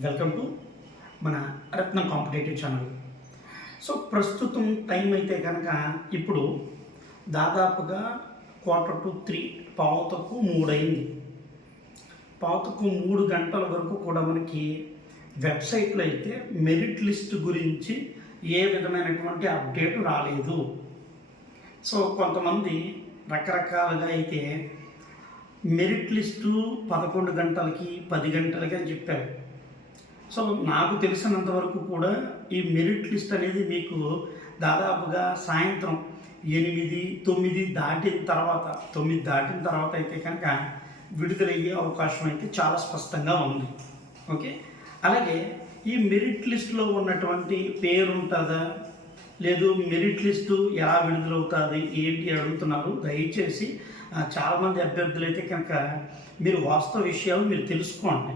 Welcome to మన Ratnam competitive channel. So ప్రస్తుతం time అయితే కనుక ఇప్పుడు దాదాపుగా క్వార్టర్ టు త్రీ పావుతకు మూడు అయింది పావుతకు మూడు గంటల వరకు కూడా మనకి వెబ్సైట్లో అయితే మెరిట్ లిస్ట్ గురించి ఏ విధమైనటువంటి అప్డేట్ రాలేదు. సో కొంతమంది రకరకాలుగా అయితే మెరిట్ లిస్టు పదకొండు గంటలకి పది గంటలకి అని చెప్పారు. సో నాకు తెలిసినంత వరకు కూడా ఈ మెరిట్ లిస్ట్ అనేది మీకు దాదాపుగా సాయంత్రం ఎనిమిది తొమ్మిది దాటిన తర్వాత తొమ్మిది దాటిన తర్వాత అయితే కనుక విడుదలయ్యే అవకాశం అయితే చాలా స్పష్టంగా ఉంది. ఓకే? అలాగే ఈ మెరిట్ లిస్ట్లో ఉన్నటువంటి పేరు ఉంటుందా? లేదు మెరిట్ లిస్టు ఎలా విడుదలవుతుంది? ఏంటి అడుగుతున్నారు? దయచేసి చాలామంది అభ్యర్థులు అయితే కనుక మీరు వాస్తవ విషయాలు మీరు తెలుసుకోండి.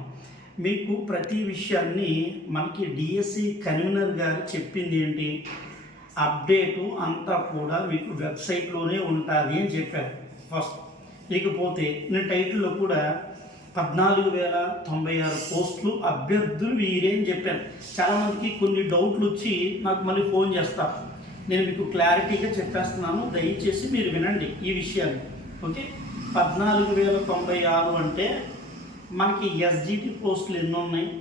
మీకు ప్రతి విషయాన్ని మనకి డిఎస్సి కన్వీనర్ గారు చెప్పింది ఏంటి? అప్డేటు అంతా కూడా మీకు వెబ్సైట్లోనే ఉంటుంది అని చెప్పారు. ఫస్ట్ ఇకపోతే నేను టైటిల్లో కూడా పద్నాలుగు వేల తొంభై ఆరు పోస్టులు అభ్యర్థులు వీరే అని చెప్పాను. చాలామందికి కొన్ని డౌట్లు వచ్చి నాకు మళ్ళీ ఫోన్ చేస్తారు నేను మీకు క్లారిటీగా చెప్పేస్తున్నాను. దయచేసి మీరు వినండి ఈ విషయాన్ని. ఓకే? పద్నాలుగు వేల తొంభై ఆరు అంటే మనకి ఎస్జిటి పోస్టులు ఎన్ని ఉన్నాయి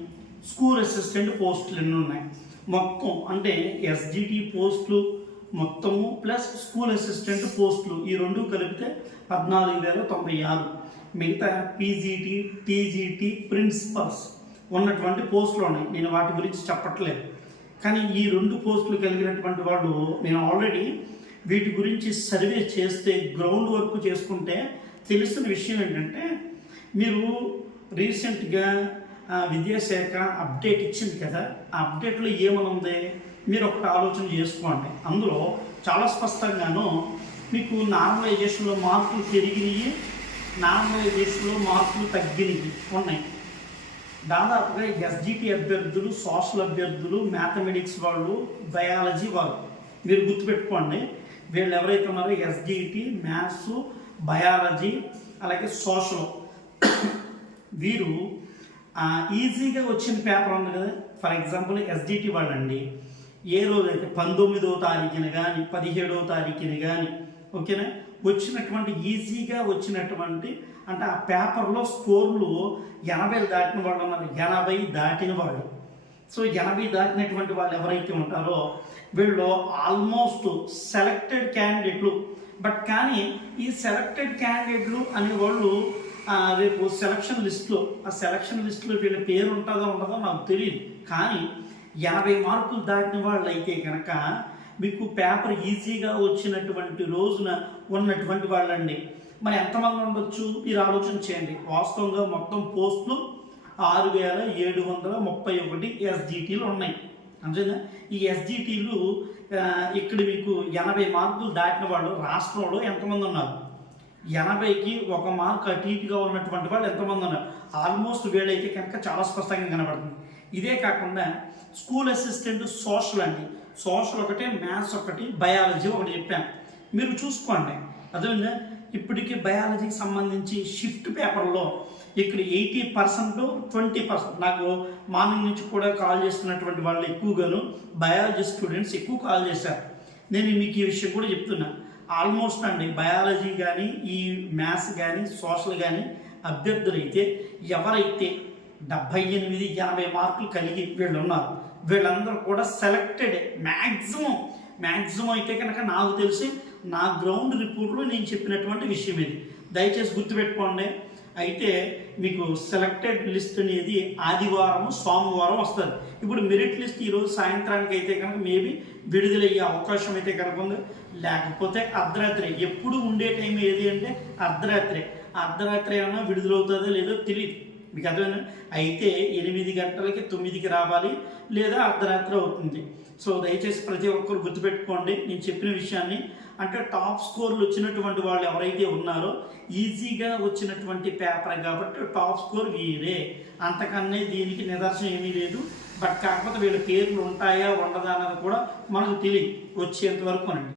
స్కూల్ అసిస్టెంట్ పోస్టులు ఎన్ని ఉన్నాయి. మొత్తం అంటే ఎస్జిటి పోస్టులు మొత్తము ప్లస్ స్కూల్ అసిస్టెంట్ పోస్టులు ఈ రెండు కలిపితే పద్నాలుగు వేల తొంభై ఆరు. మిగతా పీజీటీ టీజీటీ ప్రిన్సిపల్స్ ఉన్నటువంటి పోస్టులు ఉన్నాయి. నేను వాటి గురించి చెప్పట్లేదు. కానీ ఈ రెండు పోస్టులు కలిగినటువంటి వాళ్ళు నేను ఆల్రెడీ వీటి గురించి సర్వే చేస్తే గ్రౌండ్ వర్క్ చేసుకుంటే తెలిసిన విషయం ఏంటంటే మీరు రీసెంట్గా విద్యాశాఖ అప్డేట్ ఇచ్చింది కదా ఆ అప్డేట్లో ఏమని ఉంది మీరు ఒకటి ఆలోచన చేసుకోండి. అందులో చాలా స్పష్టంగాను మీకు నార్మలైజేషన్లో మార్కులు పెరిగినాయి నార్మలైజేషన్లో మార్కులు తగ్గినవి ఉన్నాయి. దాదాపుగా ఎస్జిటి అభ్యర్థులు సోషల్ అభ్యర్థులు మ్యాథమెటిక్స్ వాళ్ళు బయాలజీ వాళ్ళు మీరు గుర్తుపెట్టుకోండి. వీళ్ళు ఎవరైతే ఉన్నారో ఎస్జిటి మ్యాథ్స్ బయాలజీ అలాగే సోషల్. వీరు ఈజీగా వచ్చిన పేపర్ ఉంది కదా? ఫర్ ఎగ్జాంపుల్ ఎస్జిటి వాళ్ళండి. ఏ రోజైతే పంతొమ్మిదవ తారీఖున కానీ పదిహేడవ తారీఖున కానీ ఓకేనా? వచ్చినటువంటి ఈజీగా వచ్చినటువంటి అంటే ఆ పేపర్లో స్కోర్లు ఎనభై దాటిన వాళ్ళు ఉన్నారు. ఎనభై దాటిన వాళ్ళు. సో ఎనభై దాటినటువంటి వాళ్ళు ఎవరైతే ఉంటారో వీళ్ళు ఆల్మోస్ట్ సెలెక్టెడ్ క్యాండిడేట్లు. బట్ కానీ ఈ సెలెక్టెడ్ క్యాండిడేట్లు అనేవాళ్ళు రేపు సెలక్షన్ లిస్ట్లో ఆ సెలక్షన్ లిస్ట్లో వీళ్ళ పేరు ఉంటుందో ఉండదో నాకు తెలియదు కానీ ఎనభై మార్కులు దాటిన వాళ్ళు అయితే కనుక మీకు పేపర్ ఈజీగా వచ్చినటువంటి రోజున ఉన్నటువంటి వాళ్ళండి. మరి ఎంతమంది ఉండొచ్చు? మీరు ఆలోచన చేయండి. వాస్తవంగా మొత్తం పోస్టులు ఆరు వేల ఏడు వందల ముప్పై ఒకటి ఎస్జిటీలు ఉన్నాయి. అంతేనా? ఈ ఎస్జిటీలు ఇక్కడ మీకు ఎనభై మార్కులు దాటిన వాళ్ళు రాష్ట్రంలో ఎంతమంది ఉన్నారు? ఎనభైకి ఒక మార్క్ అటు ఇటుగా ఉన్నటువంటి వాళ్ళు ఎంతమంది ఉన్నారు? ఆల్మోస్ట్ వీళ్ళైతే కనుక చాలా స్పష్టంగా కనబడుతుంది. ఇదే కాకుండా స్కూల్ అసిస్టెంట్ సోషల్ అండి. సోషల్ ఒకటి మ్యాథ్స్ ఒకటి బయాలజీ ఒకటి చెప్పాను. మీరు చూసుకోండి. అదేవిధంగా ఇప్పటికీ బయాలజీకి సంబంధించి షిఫ్ట్ పేపర్లో ఇక్కడ ఎయిటీ పర్సెంట్ ట్వంటీ పర్సెంట్ నాకు మార్నింగ్ నుంచి కూడా కాల్ చేస్తున్నటువంటి వాళ్ళు ఎక్కువగాను బయాలజీ స్టూడెంట్స్ ఎక్కువ కాల్ చేశారు. నేను మీకు ఈ విషయం కూడా చెప్తున్నాను ఆల్మోస్ట్ అండి బయాలజీ కానీ ఈ మ్యాథ్స్ కానీ సోషల్ కానీ అభ్యర్థులైతే ఎవరైతే డెబ్భై ఎనిమిది ఎనభై మార్కులు కలిగి వీళ్ళు ఉన్నారు వీళ్ళందరూ కూడా సెలెక్టెడ్ మ్యాక్సిమం మ్యాక్సిమం అయితే కనుక నాకు తెలిసి నా గ్రౌండ్ రిపోర్ట్లో నేను చెప్పినటువంటి విషయం ఇది. దయచేసి గుర్తుపెట్టుకోండి. అయితే మీకు సెలెక్టెడ్ లిస్ట్ అనేది ఆదివారం సోమవారం వస్తుంది. ఇప్పుడు మెరిట్ లిస్ట్ ఈరోజు సాయంత్రానికి అయితే కనుక మేబీ విడుదలయ్యే అవకాశం అయితే కనుక ఉంది. లేకపోతే అర్ధరాత్రి ఎప్పుడు ఉండే టైం ఏది అంటే అర్ధరాత్రి. అర్ధరాత్రి ఏమైనా విడుదలవుతుందో లేదో తెలియదు మీకు అర్థమైనా అయితే ఎనిమిది గంటలకి తొమ్మిదికి రావాలి లేదా అర్ధరాత్రి అవుతుంది. సో దయచేసి ప్రతి ఒక్కరు గుర్తుపెట్టుకోండి నేను చెప్పిన విషయాన్ని. అంటే టాప్ స్కోర్లు వచ్చినటువంటి వాళ్ళు ఎవరైతే ఉన్నారో ఈజీగా వచ్చినటువంటి పేపర్ కాబట్టి టాప్ స్కోర్ వీరే. అంతకన్నా దీనికి నిదర్శనం ఏమీ లేదు. బట్ కాకపోతే వీళ్ళ పేర్లు ఉంటాయా ఉండదా అన్నది కూడా మనకు తెలియదు. వచ్చేంత వరకు అనండి.